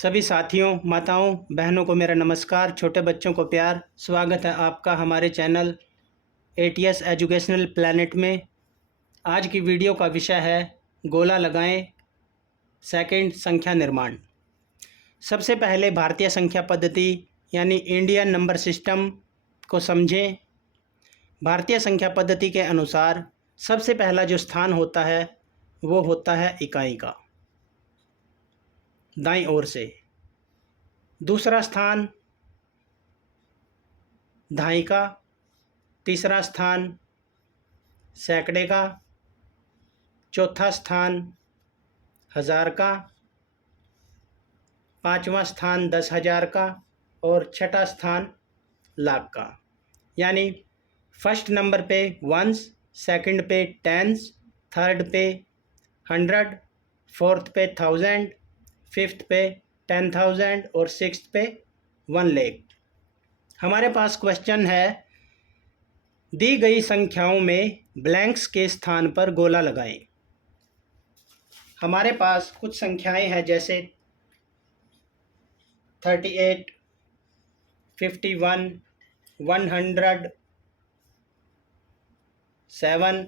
सभी साथियों, माताओं, बहनों को मेरा नमस्कार। छोटे बच्चों को प्यार। स्वागत है आपका हमारे चैनल एटीएस एजुकेशनल प्लैनेट में। आज की वीडियो का विषय है गोला लगाएं सेकंड संख्या निर्माण। सबसे पहले भारतीय संख्या पद्धति यानी इंडियन नंबर सिस्टम को समझें। भारतीय संख्या पद्धति के अनुसार सबसे पहला जो स्थान होता है वो होता है इकाई का, दाईं ओर से। दूसरा स्थान दहाई का, तीसरा स्थान सैकड़े का, चौथा स्थान हज़ार का, पांचवा स्थान 10,000 का और छठा स्थान लाख का। यानी फर्स्ट नंबर पे वंस, सेकंड पे टेंस, थर्ड पे 100, फोर्थ पे 1000, फिफ्थ पे 10,000 और सिक्स्थ पे 1 लाख। हमारे पास क्वेश्चन है, दी गई संख्याओं में ब्लैंक्स के स्थान पर गोला लगाएं। हमारे पास कुछ संख्याएं हैं जैसे 38, 51, 100, 7,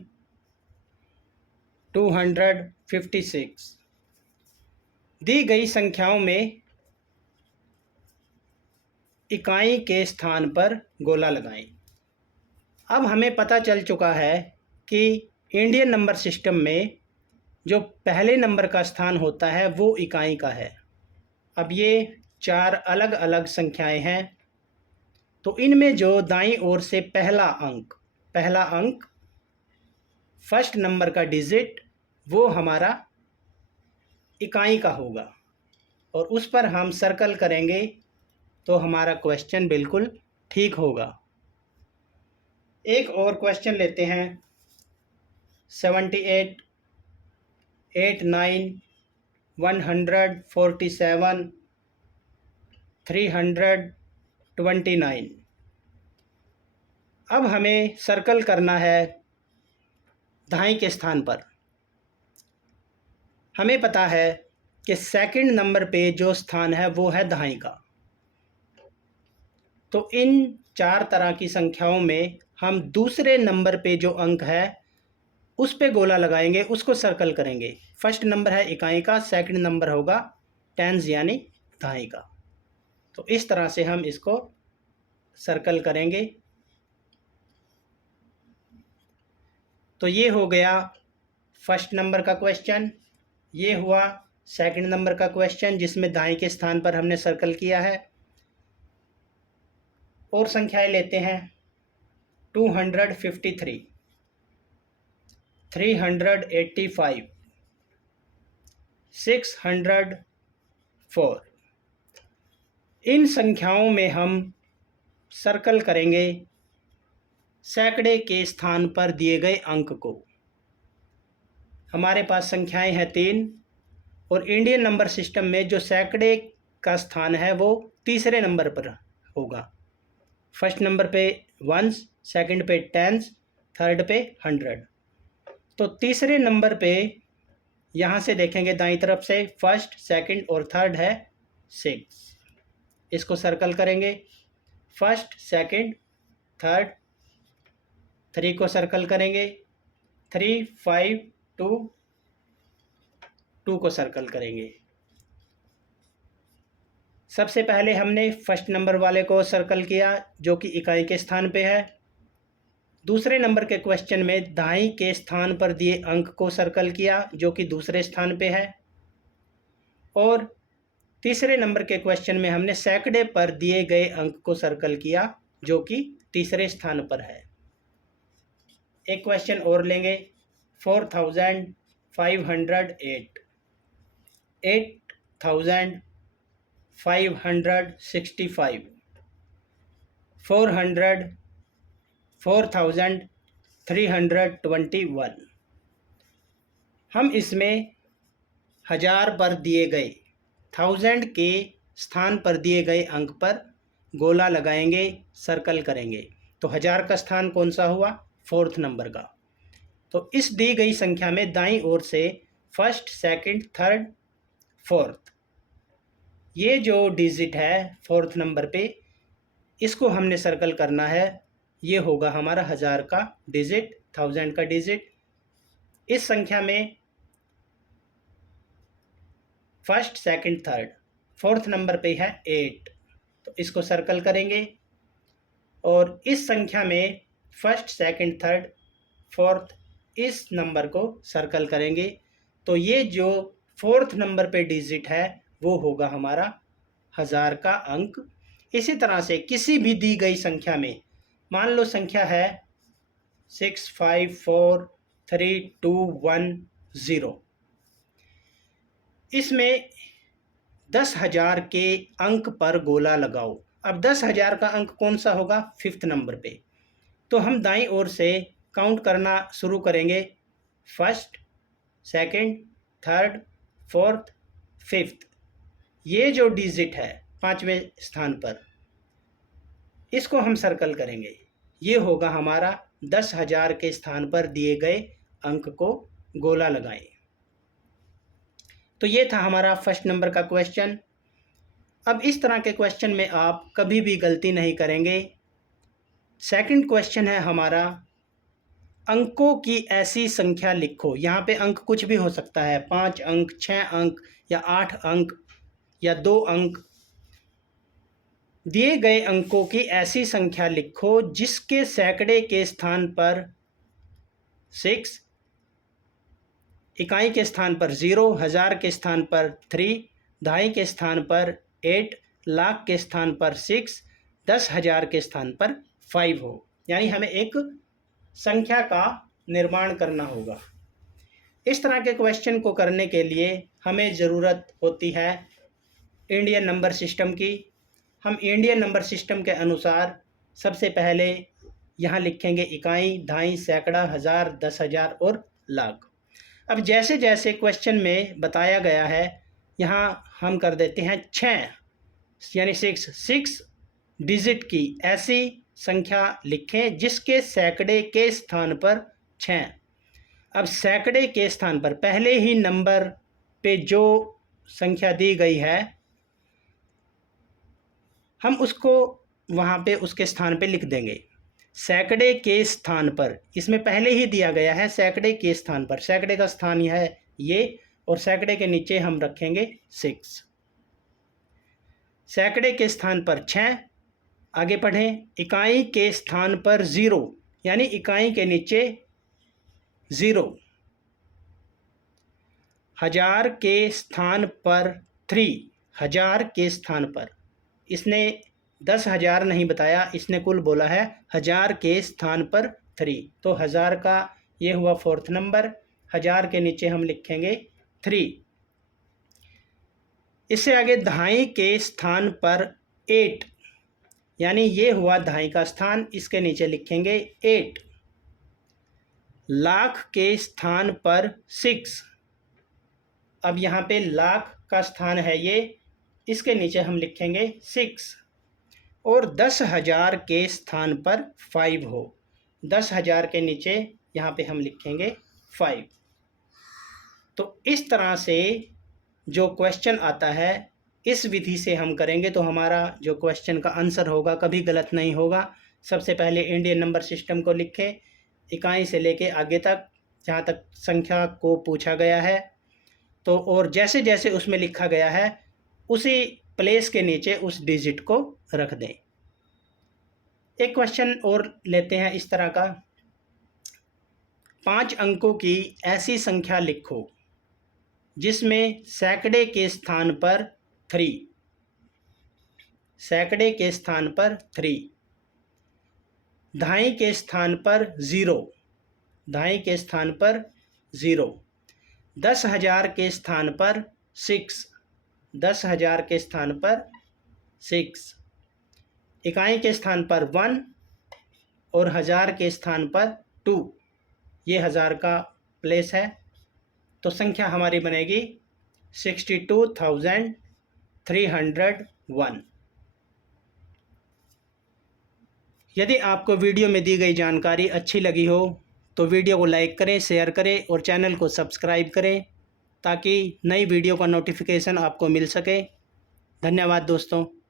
256। दी गई संख्याओं में इकाई के स्थान पर गोला लगाएं। अब हमें पता चल चुका है कि इंडियन नंबर सिस्टम में जो पहले नंबर का स्थान होता है वो इकाई का है। अब ये 4 अलग अलग संख्याएं हैं, तो इनमें जो दाईं ओर से पहला अंक फर्स्ट नंबर का डिजिट वो हमारा इकाई का होगा और उस पर हम सर्कल करेंगे तो हमारा क्वेश्चन बिल्कुल ठीक होगा। एक और क्वेश्चन लेते हैं। 78, 89, 147, 329। अब हमें सर्कल करना है दहाई के स्थान पर। हमें पता है कि सेकंड नंबर पे जो स्थान है वो है दहाई का। तो इन 4 तरह की संख्याओं में हम दूसरे नंबर पे जो अंक है उस पे गोला लगाएंगे, उसको सर्कल करेंगे। फर्स्ट नंबर है इकाई का, सेकंड नंबर होगा टेंस यानी दहाई का। तो इस तरह से हम इसको सर्कल करेंगे। तो ये हो गया फर्स्ट नंबर का क्वेश्चन। ये हुआ सेकंड नंबर का क्वेश्चन जिसमें दाएं के स्थान पर हमने सर्कल किया है। और संख्याएं लेते हैं। 253, 385, 604। इन संख्याओं में हम सर्कल करेंगे सैकड़े के स्थान पर दिए गए अंक को। हमारे पास संख्याएं हैं 3 और इंडियन नंबर सिस्टम में जो सैकड़े का स्थान है वो तीसरे नंबर पर होगा। फर्स्ट नंबर पे वंस, सेकंड पे टेंस, थर्ड पे 100। तो तीसरे नंबर पे यहाँ से देखेंगे दाईं तरफ से फर्स्ट, सेकंड और थर्ड है 6। इसको सर्कल करेंगे। फर्स्ट, सेकंड, थर्ड, 3 को सर्कल करेंगे। 3, 5, 2 को सर्कल करेंगे। सबसे पहले हमने फर्स्ट नंबर वाले को सर्कल किया जो कि इकाई के स्थान पे है। दूसरे नंबर के क्वेश्चन में दहाई के स्थान पर दिए अंक को सर्कल किया जो कि दूसरे स्थान पे है। और तीसरे नंबर के क्वेश्चन में हमने सैकड़े पर दिए गए अंक को सर्कल किया जो कि तीसरे स्थान पर है। एक क्वेश्चन और लेंगे। 4508, 8565, 400, 4321। हम इसमें 1000 पर दिए गए, 1000 के स्थान पर दिए गए अंक पर गोला लगाएंगे, सर्कल करेंगे। तो 1000 का स्थान कौन सा हुआ? फोर्थ नंबर का। तो इस दी गई संख्या में दाईं ओर से फर्स्ट, सेकंड, थर्ड, फोर्थ ये जो डिजिट है फोर्थ नंबर पे, इसको हमने सर्कल करना है। ये होगा हमारा 1000 का डिजिट, 1000 का डिजिट। इस संख्या में first, second, third, fourth number पे है 8, तो इसको सर्कल करेंगे। और इस संख्या में फर्स्ट, सेकंड, थर्ड, फोर्थ, इस नंबर को सर्कल करेंगे। तो ये जो फोर्थ नंबर पे डिजिट है वो होगा हमारा 1000 का अंक। इसी तरह से किसी भी दी गई संख्या में, मान लो संख्या है 654321 इसमें 10,000 के अंक पर गोला लगाओ। अब 10,000 का अंक कौन सा होगा? फिफ्थ नंबर पे। तो हम दाईं ओर से काउंट करना शुरू करेंगे। First, second, third, fourth, fifth. ये जो डिजिट है पांचवें स्थान पर, इसको हम सर्कल करेंगे। ये होगा हमारा 10,000 के स्थान पर दिए गए अंक को गोला लगाएं। तो ये था हमारा फर्स्ट नंबर का क्वेश्चन। अब इस तरह के क्वेश्चन में आप कभी भी गलती नहीं करेंगे। सेकंड क्वेश्चन है हमारा, अंकों की ऐसी संख्या लिखो। यहाँ पे अंक कुछ भी हो सकता है, 5 अंक, 6 अंक या 8 अंक या 2 अंक। दिए गए अंकों की ऐसी संख्या लिखो जिसके सैकड़े के स्थान पर 6, इकाई के स्थान पर 0, 1000 के स्थान पर 3, दहाई के स्थान पर 8, लाख के स्थान पर 6, 10,000 के स्थान पर 5 हो। यानी हमें एक संख्या का निर्माण करना होगा। इस तरह के क्वेश्चन को करने के लिए हमें ज़रूरत होती है इंडियन नंबर सिस्टम की। हम इंडियन नंबर सिस्टम के अनुसार सबसे पहले यहाँ लिखेंगे इकाई, दहाई, सैकड़ा, 1000, 10,000 और लाख। अब जैसे जैसे क्वेश्चन में बताया गया है, यहाँ हम कर देते हैं 6 यानी 6 डिजिट की ऐसी संख्या लिखें जिसके सैकड़े के स्थान पर 6। अब सैकड़े के स्थान पर पहले ही नंबर पे जो संख्या दी गई है, हम उसको वहाँ पे उसके स्थान पे लिख देंगे। सैकड़े के स्थान पर, इसमें पहले ही दिया गया है सैकड़े के स्थान पर, सैकड़े का स्थान यह है ये, और सैकड़े के नीचे हम रखेंगे 6। सैकड़े के स्थान पर 6। आगे पढ़ें, इकाई के स्थान पर 0 यानी इकाई के नीचे 0। 1000 के स्थान पर 3, 1000 के स्थान पर, इसने 10,000 नहीं बताया, इसने कुल बोला है 1000 के स्थान पर 3। तो 1000 का ये हुआ फोर्थ नंबर, 1000 के नीचे हम लिखेंगे 3। इससे आगे दहाई के स्थान पर 8 यानी ये हुआ दहाई का स्थान, इसके नीचे लिखेंगे 8। लाख के स्थान पर 6, अब यहाँ पे लाख का स्थान है ये, इसके नीचे हम लिखेंगे 6। और 10,000 के स्थान पर 5 हो, 10,000 के नीचे यहाँ पे हम लिखेंगे 5। तो इस तरह से जो क्वेश्चन आता है, इस विधि से हम करेंगे तो हमारा जो क्वेश्चन का आंसर होगा कभी गलत नहीं होगा। सबसे पहले इंडियन नंबर सिस्टम को लिखें, इकाई से लेके आगे तक जहाँ तक संख्या को पूछा गया है, तो और जैसे जैसे उसमें लिखा गया है उसी प्लेस के नीचे उस डिजिट को रख दें। एक क्वेश्चन और लेते हैं इस तरह का, 5 अंकों की ऐसी संख्या लिखो जिसमें सैकड़े के स्थान पर 3, सैकड़े के स्थान पर 3, दहाई के स्थान पर 0, दहाई के स्थान पर 0, 10,000 के स्थान पर 6, 10,000 के स्थान पर 6, इकाई के स्थान पर 1 और 1000 के स्थान पर 2। ये 1000 का प्लेस है, तो संख्या हमारी बनेगी 62,301। यदि आपको वीडियो में दी गई जानकारी अच्छी लगी हो तो वीडियो को लाइक करें, शेयर करें और चैनल को सब्सक्राइब करें ताकि नई वीडियो का नोटिफिकेशन आपको मिल सके। धन्यवाद दोस्तों।